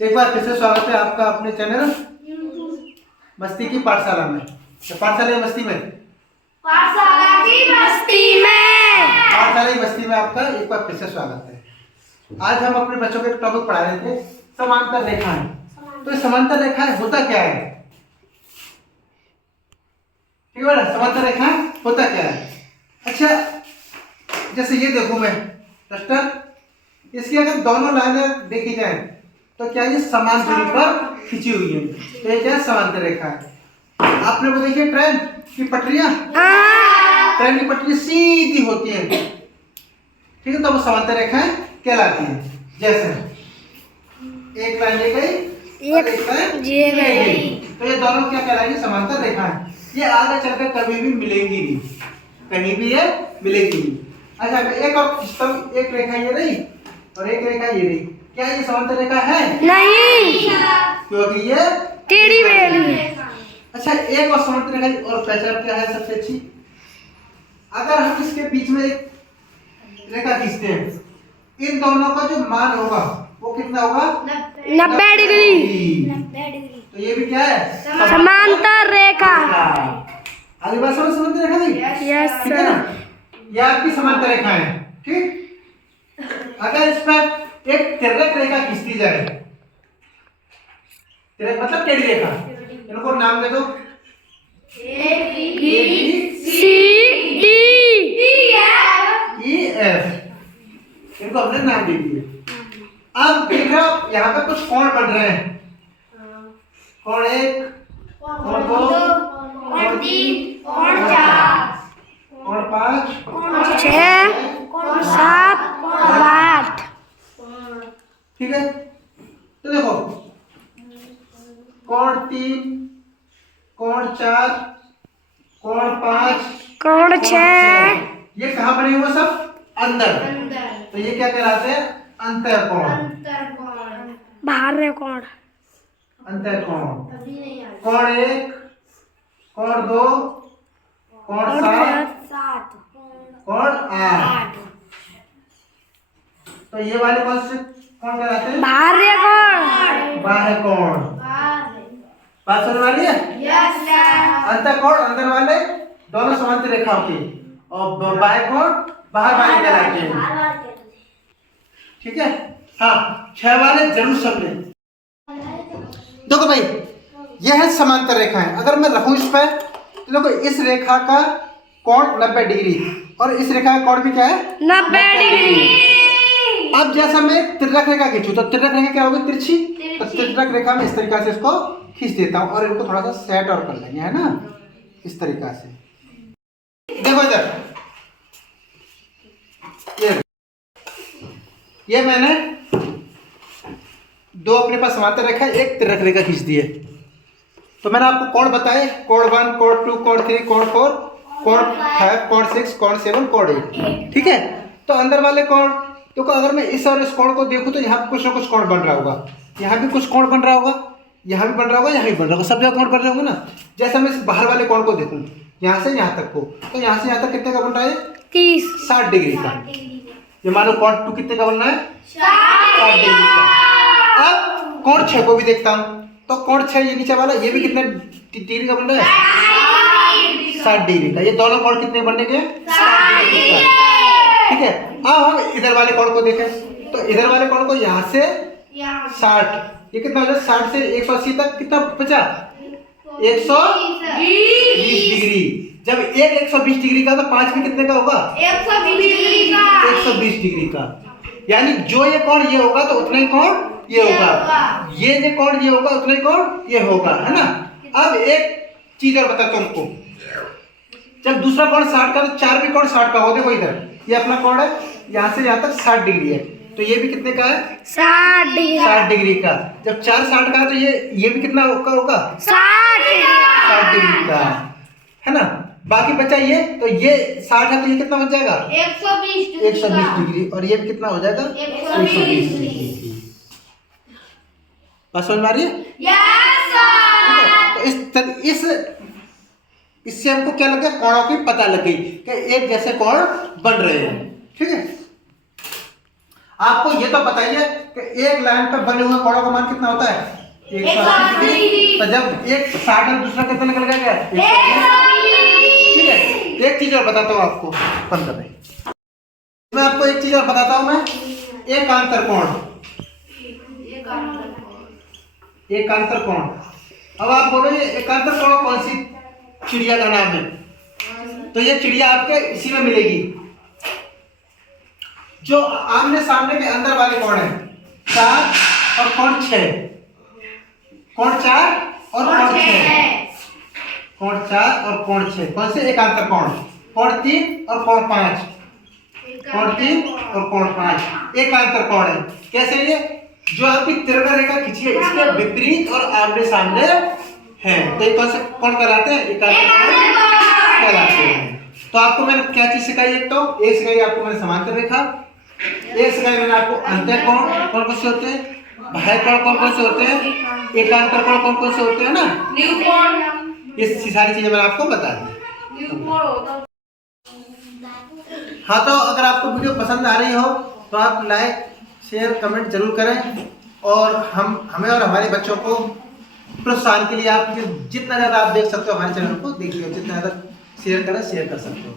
एक बार फिर से स्वागत है आपका अपने चैनल मस्ती की पाठशाला में। पाठशाला की मस्ती में पाठशाला की मस्ती में आपका एक बार फिर से स्वागत है। आज हम अपने बच्चों को एक टॉपिक पढ़ा रहे थे, समांतर रेखाएं। तो समांतर रेखाएं होता क्या है? ठीक है ना, समांतर रेखाएं होता क्या है? अच्छा, जैसे ये देखो मैं डस्टर, इसकी अगर दोनों लाइनें देखी जाए तो क्या ये समान दूरी पर खिंची हुई है, तो ये क्या समांतर रेखा है। आपने वो देखिए ट्रेन की पटरियां, ट्रेन की पटरी सीधी होती है, ठीक है, तो वो समांतर रेखाएं कहलाती है। जैसे एक लाइन ये गई, एक लाइन ये गई, तो ये दोनों क्या कहलाएंगी? समांतर रेखाएं। ये आगे चलकर कभी भी मिलेंगी नहीं, कहीं भी ये मिलेगी नहीं। अच्छा, एक और खींचता हूं, एक रेखा ये रही और एक रेखा ये रही, क्या ये समांतर रेखा है? नहीं, क्योंकि ये टेढ़ी मेढ़ी है। अच्छा, एक और समांतर रेखा और पहचान क्या है सबसे अच्छी? अगर हम इसके बीच में एक रेखा खींचते हैं, इन दोनों का जो मान होगा वो कितना होगा? 90 डिग्री। तो ये भी क्या है? समांतर रेखा। आगे बात समझ, समांतर रेखा नहीं? यस ठीक है ना, ये आपकी समांतर रेखा है। ठीक, अगर इस पर एक तिर्यक रेखा खींचती जाए, तिर्यक मतलब टेढ़ी रेखा, इनको नाम दे दो ABCDEF, इनको हमने नाम दे दिए। अब देखो यहाँ पे कुछ कोण बन रहे हैं, कोण 1, कोण 2, कोण 3, कोण 4, कोण 5, कोण 6, कोण 7, कोण 8। ठीक है, तो देखो कोण 3, कोण 4, कोण 5, कोण 6, ये कहाँ बने हुए? सब अंदर। तो ये क्या कहलाते हैं? अंतःकोण। बाहर है कोण। अंतःकोण। कोण 1, कोण 2, कोण 7, कोण 8। तो ये वाले कौन से कोण कहलाते हैं? बाहर है कोण। बाह्य कोण। बात समझ में आ रही है? अंतःकोण अंदर वाले दोनों समांतर रेखाओं के, और बाह्य कोण बाहर वाले कहलाते हैं। ठीक है, हाँ, 6 वाले जरूर समझें। देखो भाई, यह है समांतर रेखाएं। अगर मैं रखूं इस पर, तो देखो इस रेखा का कोण 90 डिग्री और इस रेखा का कोण भी क्या है? 90 डिग्री। अब जैसा मैं तिर्यक रेखा खींचूं, तो तिर्यक रेखा क्या होगी? तिरछी। तो तिर्यक रेखा में इस तरीका से इसको खींच देता हूं और इनको थोड़ा सा सेट और कर लेंगे, है ना, इस तरीका से। देखो इधर, ये मैंने दो अपने पास समांतर रेखा, एक तिर्यक रेखा खींच दी है। तो मैंने आपको कोण बताए, कोण 1, कोण 2, कोण 3, कोण 4, कोण 5, कोण 6, कोण 7, कोण 8। ठीक है, तो अंदर वाले कोण, तो अगर मैं इस और इस कोण को देखूं तो यहाँ पे कुछ ना कुछ कोण बन रहा होगा, यहाँ भी कुछ कोण बन रहा होगा, यहाँ भी बन रहा होगा, यहाँ भी बन रहा होगा, सब जगह कोण बन रहे होंगे ना। जैसे मैं इस बाहर वाले कोण को देखूं, यहाँ से यहाँ तक को, तो यहाँ से यहाँ तक कितने का बन रहा है? 60 डिग्री का। ये मानो कोण 2 कितने का बनना है? 60 डिग्री का। अब कोण 6 को भी देखता हूँ, तो कोण 6 ये नीचे वाला, ये भी कितने डिग्री का बन रहा है? 60 डिग्री का। ये दोनों कोण कितने बनने के? 60 डिग्री का। ठीक है, अब हम इधर वाले कोण को देखें, तो इधर वाले कोण को यहाँ से 60, ये कितना हो जाए? 60 से 180 तक कितना बचा? 120 डिग्री। जब एक 120 डिग्री का, तो 5 भी कितने का होगा? 120 डिग्री का। यानी जो ये कोण ये होगा तो उतना ही कोण ये होगा, ये जो कोण ये होगा उतना ही कोण ये होगा, है ना। अब एक चीज और बताता हूं तुमको, जब दूसरा कोण 60 का, तो 4 भी कोण 60 का हो। देखो इधर ये अपना कोण है, यहाँ से यहाँ तक 60 डिग्री है, तो ये भी कितने का है? 60 डिग्री का। जब 4 60 का है, तो ये भी कितना होगा? 60 डिग्री का, है ना। बाकी बचा ये, तो ये 60 है, तो ये कितना बच जाएगा? 120 डिग्री, और ये भी कितना हो जाएगा? 120 डिग्री। बात समझ में आ रही है? तो इससे हमको क्या लग गया? कोणों की पता लग गई कि एक जैसे कोण बन रहे हैं। ठीक है, आपको ये तो बताइए कि एक लाइन पे बने हुए कोणों का मान कितना होता है? 180 डिग्री। तो जब एक 60 है दूसरा कितना निकल गया? 120। ठीक है। एक चीज और बताता हूँ आपको, बंद कर रहे, मैं आपको एक चीज और बताता हूँ मैं, एकांतर कोण। एकांतर कोण। अब आप बोलोगे एकांतर कोण कौन सी चिड़िया का नाम है? तो ये चिड़िया आपके इसी में मिलेगी, जो आमने सामने के अंदर वाले कोण है, 4 और कोण 6। कोण 4 और कोण 6। कोण 4 और कोण 6 कौन से एकांतर कोण? कोण 3 और कोण 5। कोण 3 और कोण 5 एकांतर कोण है। कैसे? ये जो आपकी तिरंगा रेखा खींची है इसके विपरीत और आमने सामने है, तो ये कौन से कोण कहलाते हैं? एकांतर कोण कहलाते हैं। तो आपको मैंने क्या चीज सिखाई? एक सिखाई आपको मैंने समांतर रेखा, एक सिखाई मैंने आपको अंतर कोण कौन कौन से होते हैं, बाह्य कोण कौन कौन से होते हैं, एकांतर कोण कौन कौन से होते हैं ना, ये सारी चीजें मैंने आपको बता दी। हाँ, तो अगर आपको वीडियो पसंद आ रही हो तो आप लाइक शेयर कमेंट जरूर करें, और हमें और हमारे बच्चों को प्रोत्साहन के लिए आप जितना ज़्यादा आप देख सकते हो हमारे चैनल को देखिए, जितना ज़्यादा शेयर कर सकते हो।